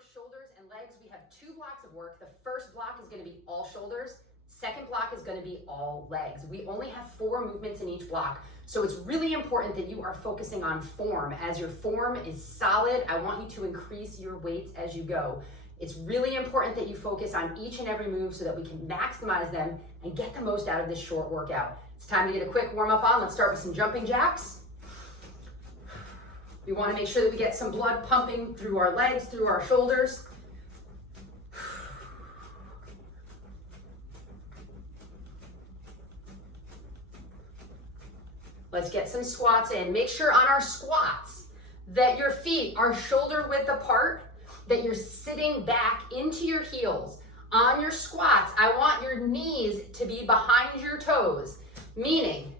work shoulders and legs, we have 2 blocks of work. The first block is going to be all shoulders. Second block is going to be all legs. We only have 4 movements in each block. So it's really important that you are focusing on form. As your form is solid, I want you to increase your weights as you go. It's really important that you focus on each and every move so that we can maximize them and get the most out of this short workout. It's time to get a quick warm up on. Let's start with some jumping jacks. We want to make sure that we get some blood pumping through our legs, through our shoulders. Let's get some squats in. Make sure on our squats that your feet are shoulder width apart, that you're sitting back into your heels. On your squats, I want your knees to be behind your toes, meaning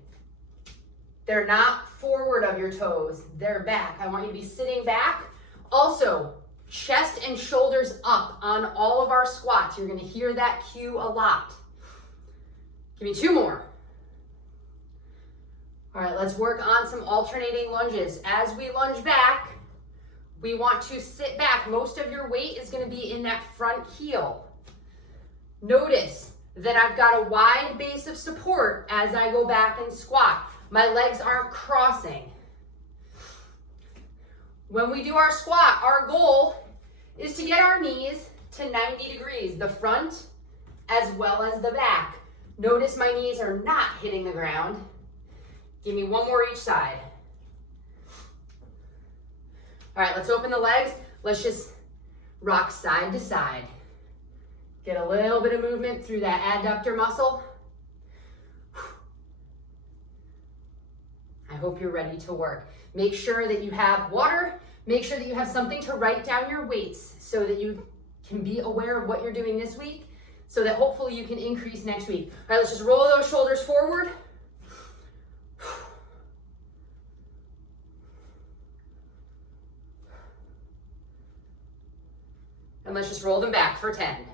they're not forward of your toes, they're back. I want you to be sitting back. Also, chest and shoulders up on all of our squats. You're gonna hear that cue a lot. Give me 2 more. All right, let's work on some alternating lunges. As we lunge back, we want to sit back. Most of your weight is going to be in that front heel. Notice that I've got a wide base of support as I go back and squat. My legs aren't crossing. When we do our squat, our goal is to get our knees to 90 degrees, the front as well as the back. Notice my knees are not hitting the ground. Give me 1 more each side. All right, let's open the legs. Let's just rock side to side. Get a little bit of movement through that adductor muscle. I hope you're ready to work. Make sure that you have water. Make sure that you have something to write down your weights so that you can be aware of what you're doing this week so that hopefully you can increase next week. All right, let's just roll those shoulders forward. And let's just roll them back for 10.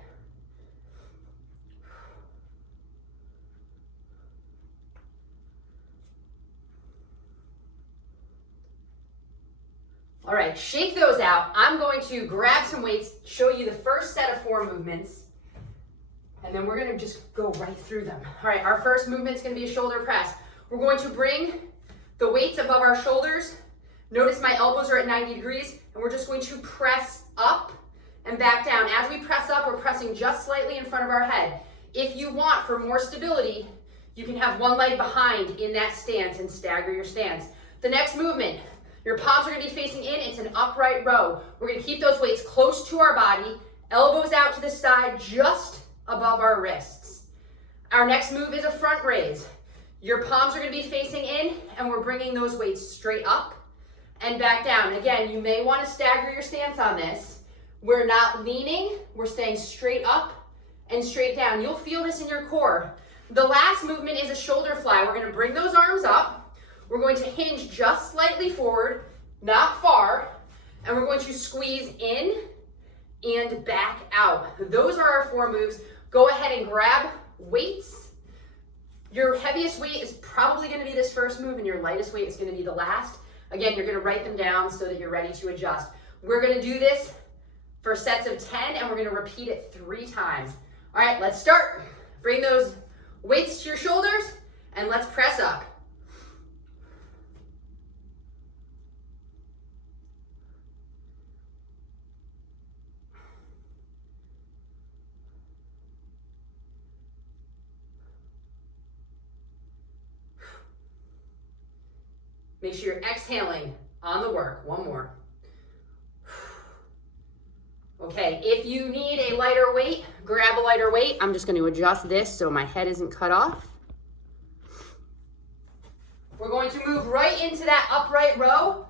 All right, shake those out. I'm going to grab some weights, show you the first set of 4 movements, and then we're gonna just go right through them. All right, our first movement is gonna be a shoulder press. We're going to bring the weights above our shoulders. Notice my elbows are at 90 degrees, and we're just going to press up and back down. As we press up, we're pressing just slightly in front of our head. If you want, for more stability, you can have 1 leg behind in that stance and stagger your stance. The next movement, your palms are gonna be facing in. It's an upright row. We're gonna keep those weights close to our body, elbows out to the side, just above our wrists. Our next move is a front raise. Your palms are gonna be facing in, and we're bringing those weights straight up and back down. Again, you may wanna stagger your stance on this. We're not leaning, we're staying straight up and straight down. You'll feel this in your core. The last movement is a shoulder fly. We're gonna bring those arms up. We're going to hinge just slightly forward, not far, and we're going to squeeze in and back out. Those are our 4 moves. Go ahead and grab weights. Your heaviest weight is probably gonna be this first move, and your lightest weight is gonna be the last. Again, you're gonna write them down so that you're ready to adjust. We're gonna do this for sets of 10, and we're gonna repeat it 3 times. All right, let's start. Bring those weights to your shoulders, and let's press up. Make sure you're exhaling on the work. 1 more. Okay, if you need a lighter weight, grab a lighter weight. I'm just going to adjust this so my head isn't cut off. We're going to move right into that upright row.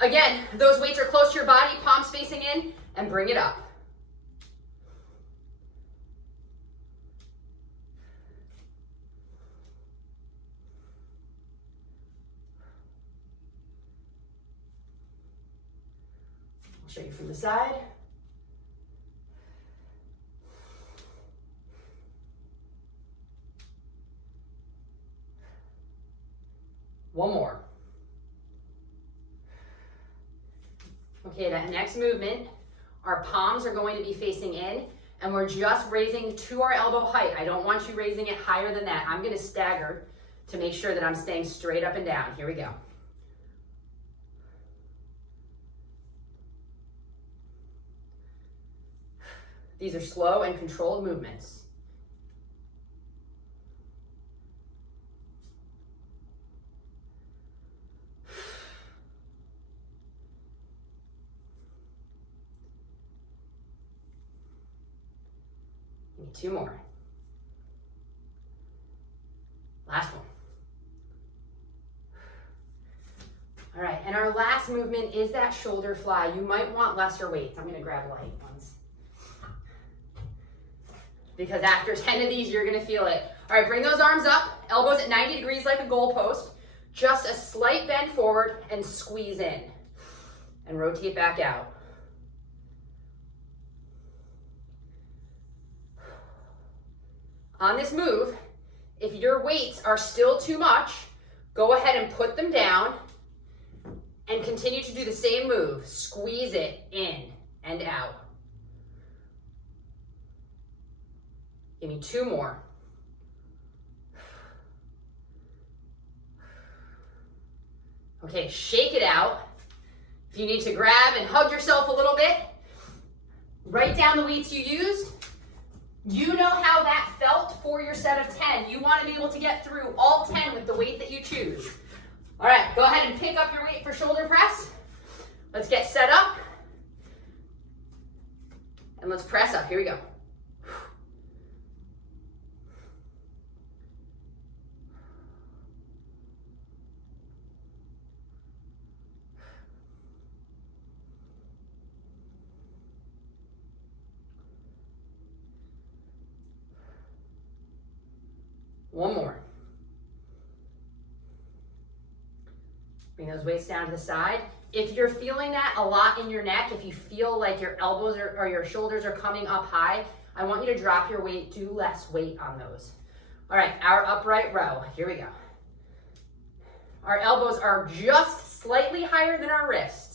Again, those weights are close to your body, palms facing in, and bring it up. I'll show you from the side. One more. Okay, that next movement, Our palms are going to be facing in, and we're just raising to our elbow height. I don't want you raising it higher than that. I'm gonna stagger to make sure that I'm staying straight up and down. Here we go. These are slow and controlled movements. Give me 2 more. Last one. All right, and our last movement is that shoulder fly. You might want lesser weights. I'm gonna grab light ones. Because after 10 of these, you're gonna feel it. All right, bring those arms up, elbows at 90 degrees like a goalpost. Just a slight bend forward and squeeze in. And rotate back out. On this move, if your weights are still too much, go ahead and put them down and continue to do the same move. Squeeze it in and out. Give me 2 more. Okay, shake it out. If you need to grab and hug yourself a little bit, write down the weights you used. You know how that felt for your set of 10. You want to be able to get through all 10 with the weight that you choose. All right, go ahead and pick up your weight for shoulder press. Let's get set up. And let's press up. Here we go. One more. Bring those weights down to the side. If you're feeling that a lot in your neck, if you feel like your elbows or your shoulders are coming up high, I want you to drop your weight, do less weight on those. All right, our upright row. Here we go. Our elbows are just slightly higher than our wrists.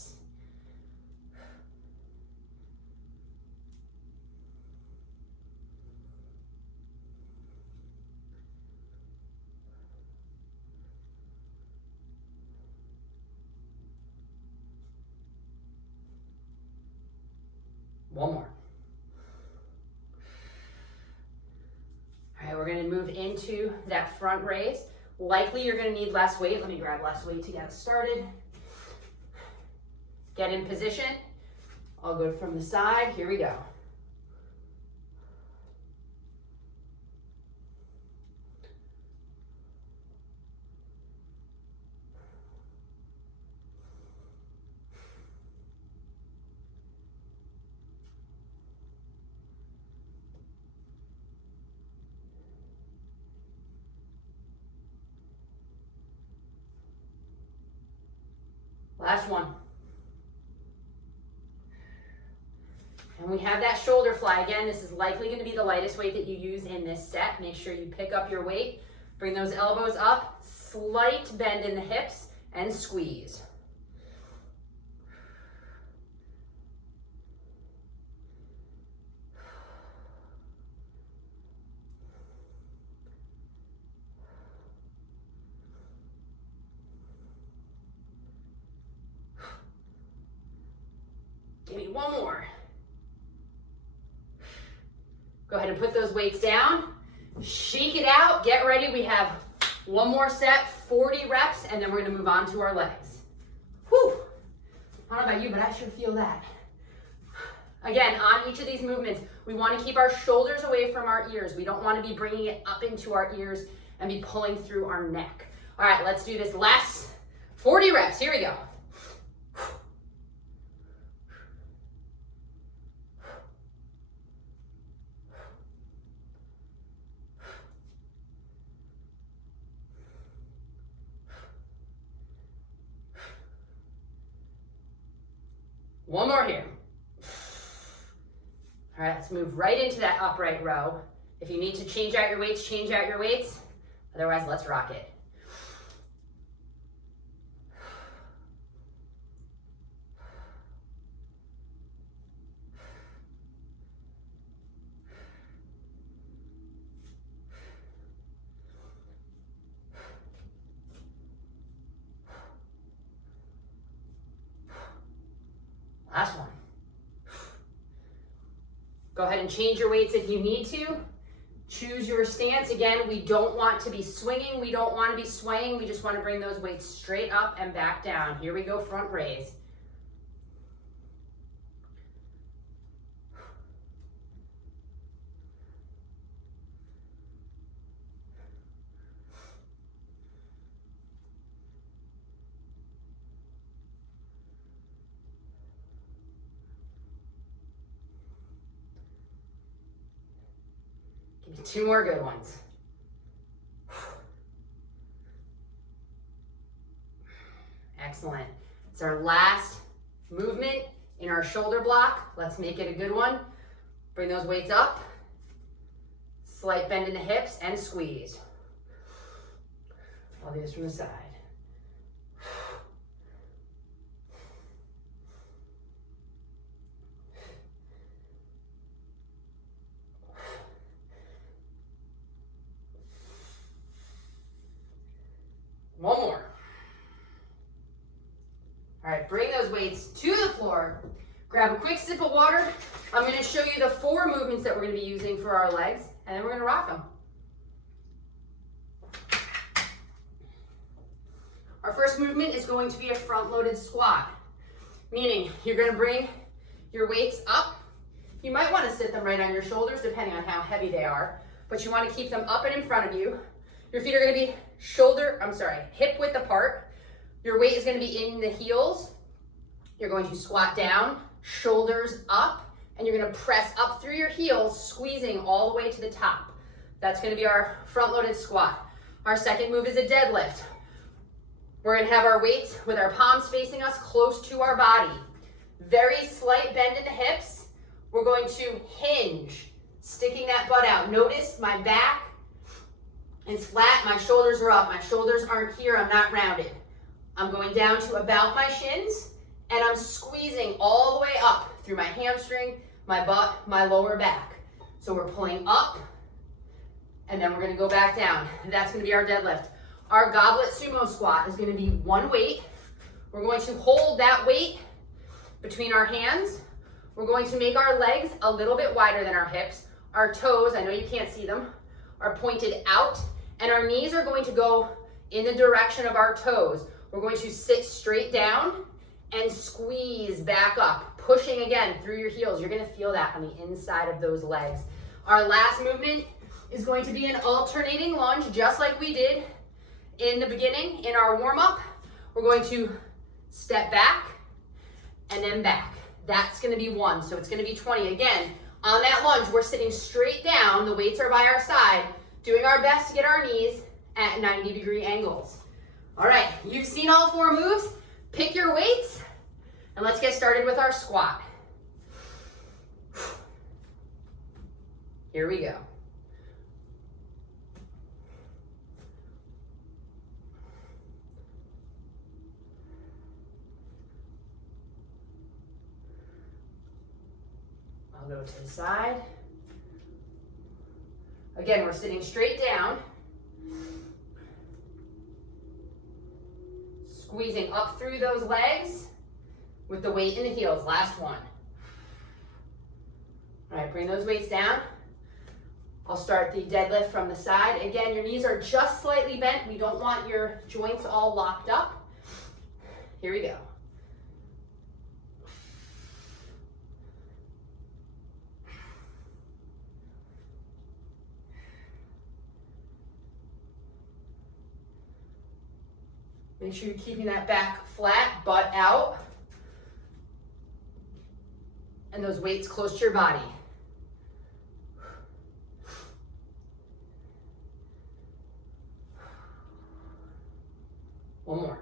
One more. All right, we're gonna move into that front raise. Likely you're gonna need less weight. Let me grab less weight to get us started. Get in position. I'll go from the side. Here we go. Last one. And we have that shoulder fly. Again, this is likely going to be the lightest weight that you use in this set. Make sure you pick up your weight. Bring those elbows up. Slight bend in the hips and squeeze. Give me one more. Go ahead and put those weights down. Shake it out. Get ready. We have one more set, 40 reps, and then we're going to move on to our legs. Whew. I don't know about you, but I sure feel that. Again, on each of these movements, we want to keep our shoulders away from our ears. We don't want to be bringing it up into our ears and be pulling through our neck. All right, let's do this last 40 reps. Here we go. One more here. All right, let's move right into that upright row. If you need to change out your weights, change out your weights. Otherwise, let's rock it. Go ahead and change your weights if you need to. Choose your stance. Again, we don't want to be swinging. We don't want to be swaying. We just want to bring those weights straight up and back down. Here we go, front raise. Give me 2 more good ones. Excellent. It's our last movement in our shoulder block. Let's make it a good one. Bring those weights up. Slight bend in the hips and squeeze. I'll do this from the side. One more. All right, bring those weights to the floor. Grab a quick sip of water. I'm going to show you the 4 movements that we're going to be using for our legs, and then we're going to rock them. Our first movement is going to be a front-loaded squat, meaning you're going to bring your weights up. You might want to sit them right on your shoulders, depending on how heavy they are, but you want to keep them up and in front of you. Your feet are going to be hip width apart. Your weight is going to be in the heels. You're going to squat down, shoulders up, and you're going to press up through your heels, squeezing all the way to the top. That's going to be our front-loaded squat. Our second move is a deadlift. We're going to have our weights with our palms facing us close to our body. Very slight bend in the hips. We're going to hinge, sticking that butt out. Notice my back is flat, my shoulders are up. My shoulders aren't here, I'm not rounded. I'm going down to about my shins, and I'm squeezing all the way up through my hamstring, my butt, my lower back. So we're pulling up, and then we're gonna go back down. That's gonna be our deadlift. Our goblet sumo squat is gonna be 1 weight. We're going to hold that weight between our hands. We're going to make our legs a little bit wider than our hips. Our toes, I know you can't see them, are pointed out, and our knees are going to go in the direction of our toes. We're going to sit straight down and squeeze back up, pushing again through your heels. You're going to feel that on the inside of those legs. Our last movement is going to be an alternating lunge, just like we did in the beginning in our warm-up. We're going to step back and then back. That's going to be 1, so it's going to be 20. Again, on that lunge, we're sitting straight down. The weights are by our side, doing our best to get our knees at 90-degree angles. All right, you've seen all 4 moves. Pick your weights, and let's get started with our squat. Here we go. I'll go to the side. Again, we're sitting straight down. Squeezing up through those legs with the weight in the heels. Last one. All right, bring those weights down. I'll start the deadlift from the side. Again, your knees are just slightly bent. We don't want your joints all locked up. Here we go. Make sure you're keeping that back flat, butt out, and those weights close to your body. One more.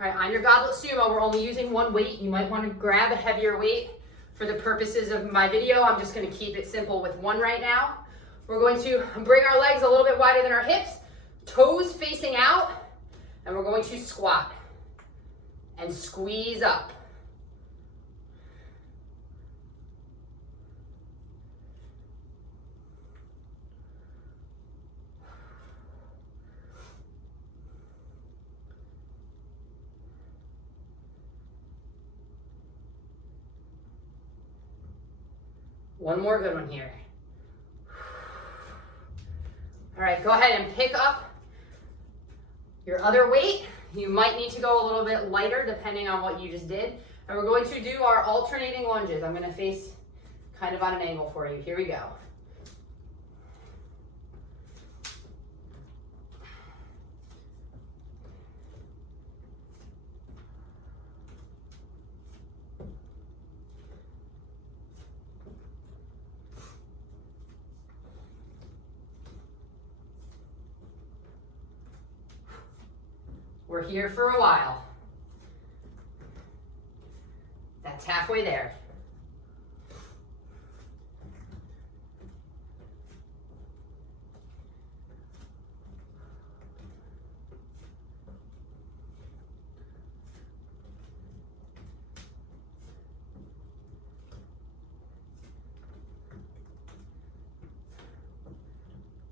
All right, on your goblet sumo, we're only using 1 weight. You might want to grab a heavier weight. For the purposes of my video, I'm just going to keep it simple with 1 right now. We're going to bring our legs a little bit wider than our hips, toes facing out, and we're going to squat and squeeze up. One more good one here. All right, go ahead and pick up your other weight. You might need to go a little bit lighter depending on what you just did. And we're going to do our alternating lunges. I'm gonna face kind of on an angle for you. Here we go. We're here for a while. That's halfway there.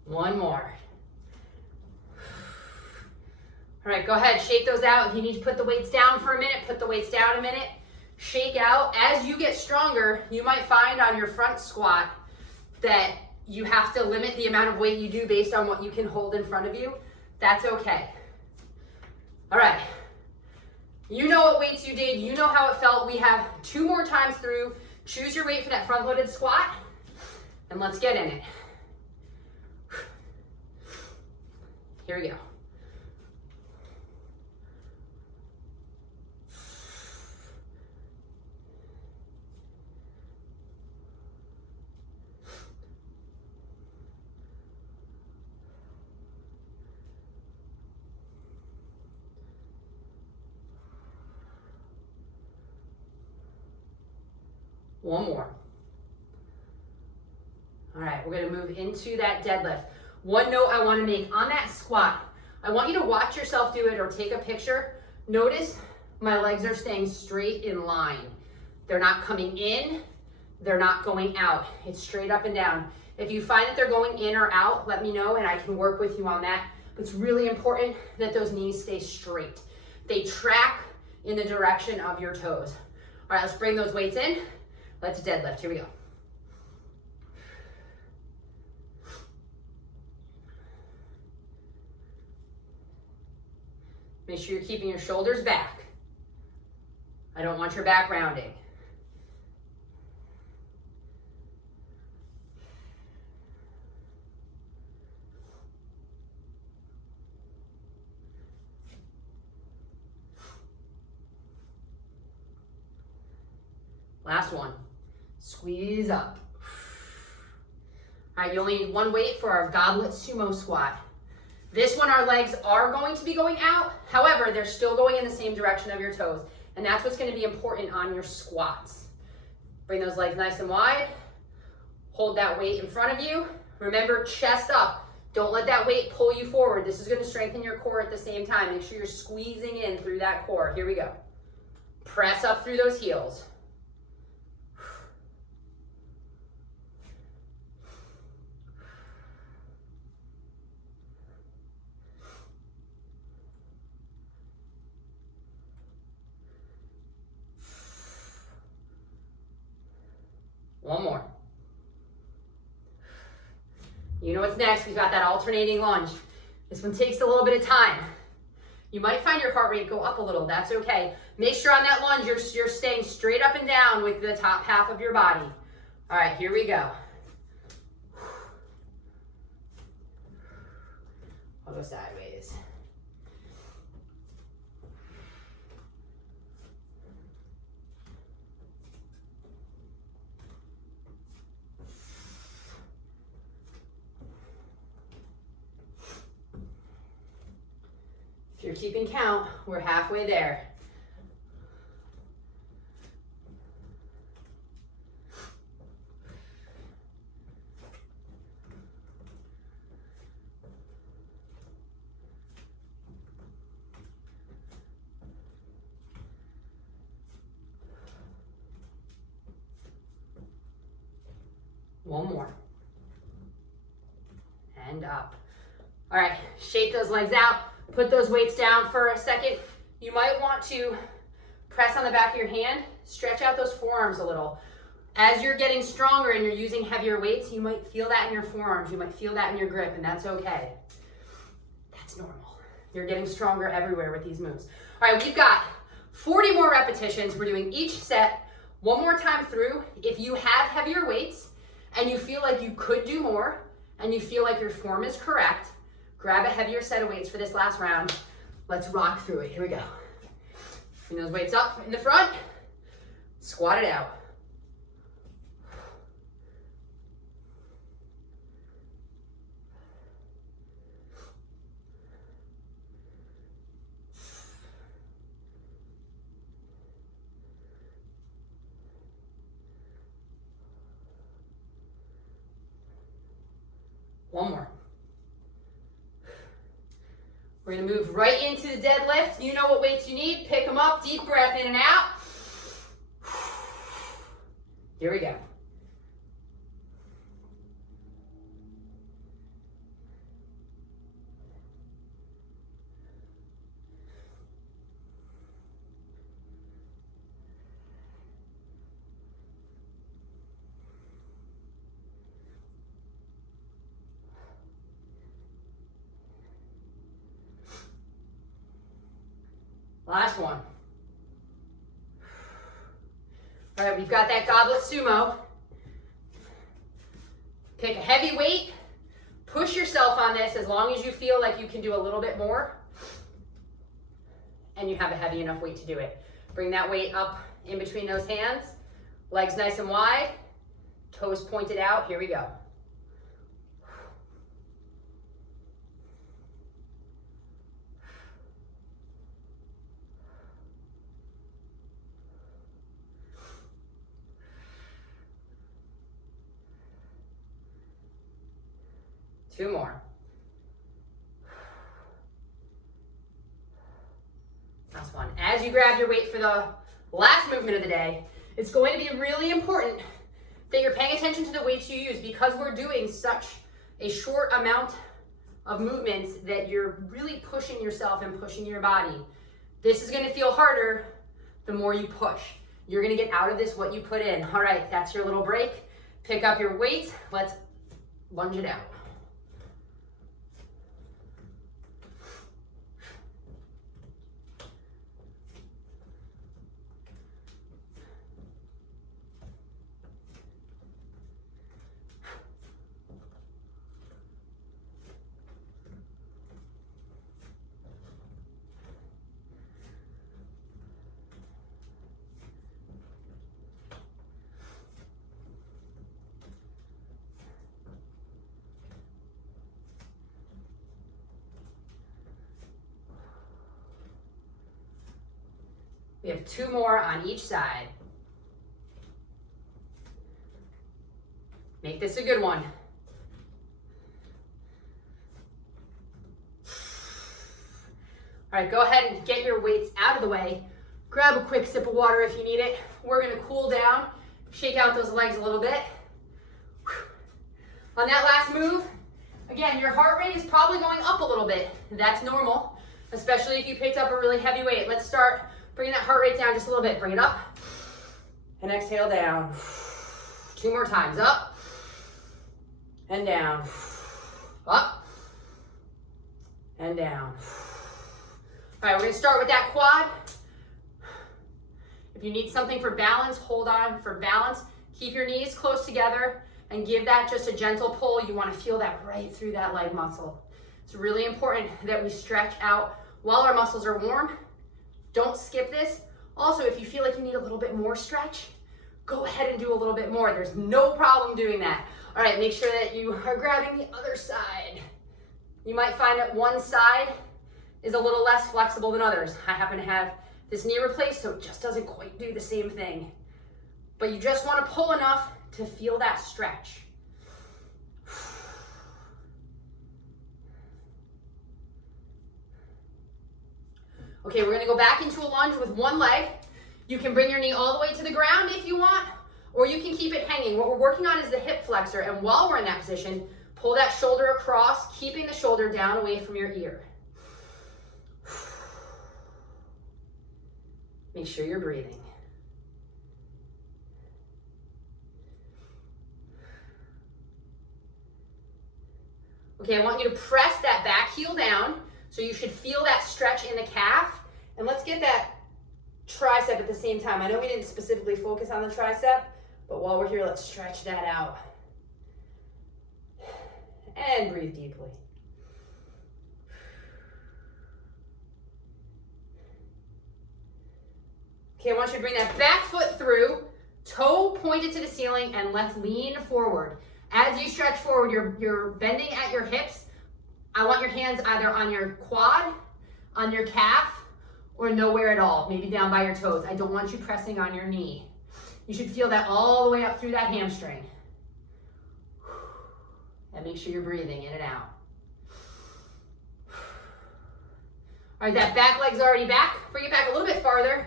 One more. All right, go ahead, shake those out. If you need to put the weights down for a minute, put the weights down a minute. Shake out. As you get stronger, you might find on your front squat that you have to limit the amount of weight you do based on what you can hold in front of you. That's okay. All right. You know what weights you did. You know how it felt. We have 2 more times through. Choose your weight for that front-loaded squat, and let's get in it. Here we go. One more. All right, we're gonna move into that deadlift. One note I wanna make on that squat, I want you to watch yourself do it or take a picture. Notice my legs are staying straight in line. They're not coming in, they're not going out. It's straight up and down. If you find that they're going in or out, let me know and I can work with you on that. But it's really important that those knees stay straight. They track in the direction of your toes. All right, let's bring those weights in. Let's deadlift. Here we go. Make sure you're keeping your shoulders back. I don't want your back rounding. Last one. Squeeze up. All right, you only need one weight for our goblet sumo squat. This one, our legs are going to be going out. However, they're still going in the same direction of your toes. And that's what's going to be important on your squats. Bring those legs nice and wide. Hold that weight in front of you. Remember, chest up. Don't let that weight pull you forward. This is going to strengthen your core at the same time. Make sure you're squeezing in through that core. Here we go. Press up through those heels. One more. You know what's next. We've got that alternating lunge. This one takes a little bit of time. You might find your heart rate go up a little. That's okay. Make sure on that lunge you're staying straight up and down with the top half of your body. All right, here we go. I'll go sideways. If you're keeping count, we're halfway there. One more. And up. All right, shake those legs out. Put those weights down for a second. You might want to press on the back of your hand, stretch out those forearms a little. As you're getting stronger and you're using heavier weights, you might feel that in your forearms, you might feel that in your grip, and that's okay. That's normal. You're getting stronger everywhere with these moves. All right, we've got 40 more repetitions. We're doing each set one more time through. If you have heavier weights and you feel like you could do more and you feel like your form is correct, grab a heavier set of weights for this last round. Let's rock through it. Here we go. Bring those weights up in the front. Squat it out. One more. We're gonna move right into the deadlift. You know what weights you need. Pick them up, deep breath in and out. Here we go. Last one. All right, we've got that goblet sumo. Pick a heavy weight. Push yourself on this as long as you feel like you can do a little bit more and you have a heavy enough weight to do it. Bring that weight up in between those hands. Legs nice and wide. Toes pointed out. Here we go. Two more. Last one. As you grab your weight for the last movement of the day, it's going to be really important that you're paying attention to the weights you use because we're doing such a short amount of movements that you're really pushing yourself and pushing your body. This is going to feel harder the more you push. You're going to get out of this what you put in. All right, that's your little break. Pick up your weights. Let's lunge it out. We have two more on each side. Make this a good one. All right, go ahead and get your weights out of the way. Grab a quick sip of water if you need it. We're gonna cool down, shake out those legs a little bit. On that last move, again, your heart rate is probably going up a little bit. That's normal, especially if you picked up a really heavy weight. Let's start bringing that heart rate down just a little bit. Bring it up and exhale down. Two more times. Up and down. Up and down. All right, we're gonna start with that quad. If you need something for balance, hold on for balance. Keep your knees close together and give that just a gentle pull. You wanna feel that right through that leg muscle. It's really important that we stretch out while our muscles are warm. Don't skip this. Also, if you feel like you need a little bit more stretch, go ahead and do a little bit more. There's no problem doing that. All right, make sure that you are grabbing the other side. You might find that one side is a little less flexible than others. I happen to have this knee replaced, so it just doesn't quite do the same thing. But you just want to pull enough to feel that stretch. Okay, we're gonna go back into a lunge with one leg. You can bring your knee all the way to the ground if you want, or you can keep it hanging. What we're working on is the hip flexor, and while we're in that position, pull that shoulder across, keeping the shoulder down away from your ear. Make sure you're breathing. Okay, I want you to press that back heel down. So you should feel that stretch in the calf. And let's get that tricep at the same time. I know we didn't specifically focus on the tricep, but while we're here, let's stretch that out. And breathe deeply. Okay, I want you to bring that back foot through, toe pointed to the ceiling, and let's lean forward. As you stretch forward, you're bending at your hips. I want your hands either on your quad, on your calf, or nowhere at all, maybe down by your toes. I don't want you pressing on your knee. You should feel that all the way up through that hamstring. And make sure you're breathing in and out. All right, that back leg's already back. Bring it back a little bit farther.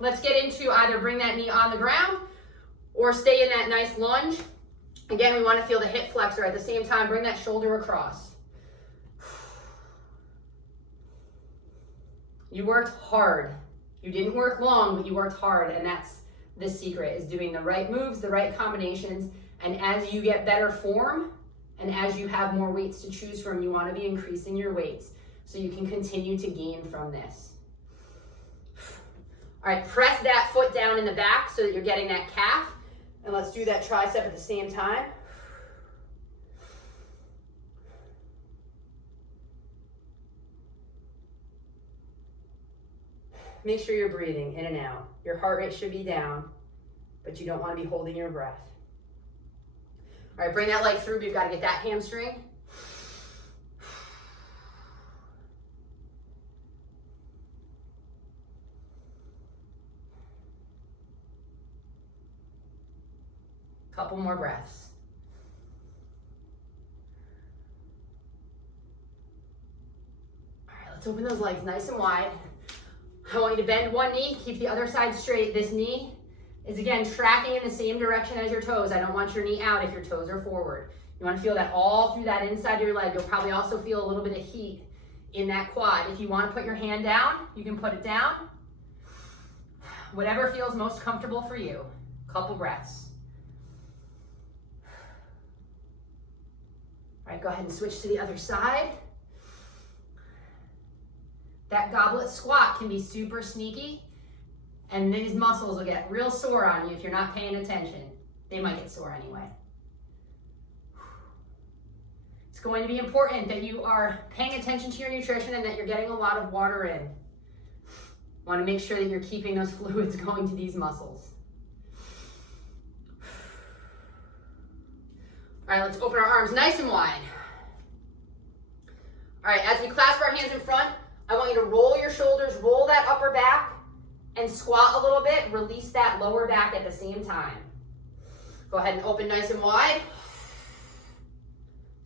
Let's get into either bring that knee on the ground or stay in that nice lunge. Again, we want to feel the hip flexor. At the same time, bring that shoulder across. You worked hard. You didn't work long, but you worked hard, and that's the secret, is doing the right moves, the right combinations, and as you get better form, and as you have more weights to choose from, you want to be increasing your weights so you can continue to gain from this. All right, press that foot down in the back so that you're getting that calf, and let's do that tricep at the same time. Make sure you're breathing in and out. Your heart rate should be down, but you don't want to be holding your breath. All right, bring that leg through. We've got to get that hamstring. Couple more breaths. All right, let's open those legs nice and wide. I want you to bend one knee, keep the other side straight. This knee is, again, tracking in the same direction as your toes. I don't want your knee out if your toes are forward. You want to feel that all through that inside of your leg. You'll probably also feel a little bit of heat in that quad. If you want to put your hand down, you can put it down. Whatever feels most comfortable for you. Couple breaths. All right, go ahead and switch to the other side. That goblet squat can be super sneaky, and these muscles will get real sore on you if you're not paying attention. They might get sore anyway. It's going to be important that you are paying attention to your nutrition and that you're getting a lot of water in. Want to make sure that you're keeping those fluids going to these muscles. All right, let's open our arms nice and wide. All right, as we clasp our hands in front, I want you to roll your shoulders, roll that upper back, and squat a little bit. Release that lower back at the same time. Go ahead and open nice and wide.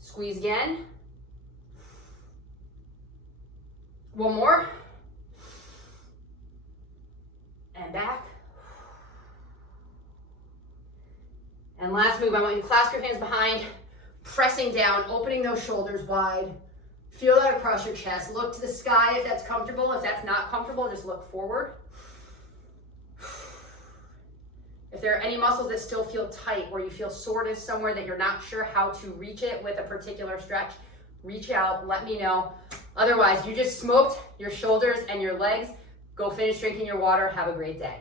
Squeeze again. One more. And back. And last move, I want you to clasp your hands behind, pressing down, opening those shoulders wide. Feel that across your chest. Look to the sky if that's comfortable. If that's not comfortable, just look forward. If there are any muscles that still feel tight or you feel soreness somewhere that you're not sure how to reach it with a particular stretch, reach out, let me know. Otherwise, you just smoked your shoulders and your legs. Go finish drinking your water. Have a great day.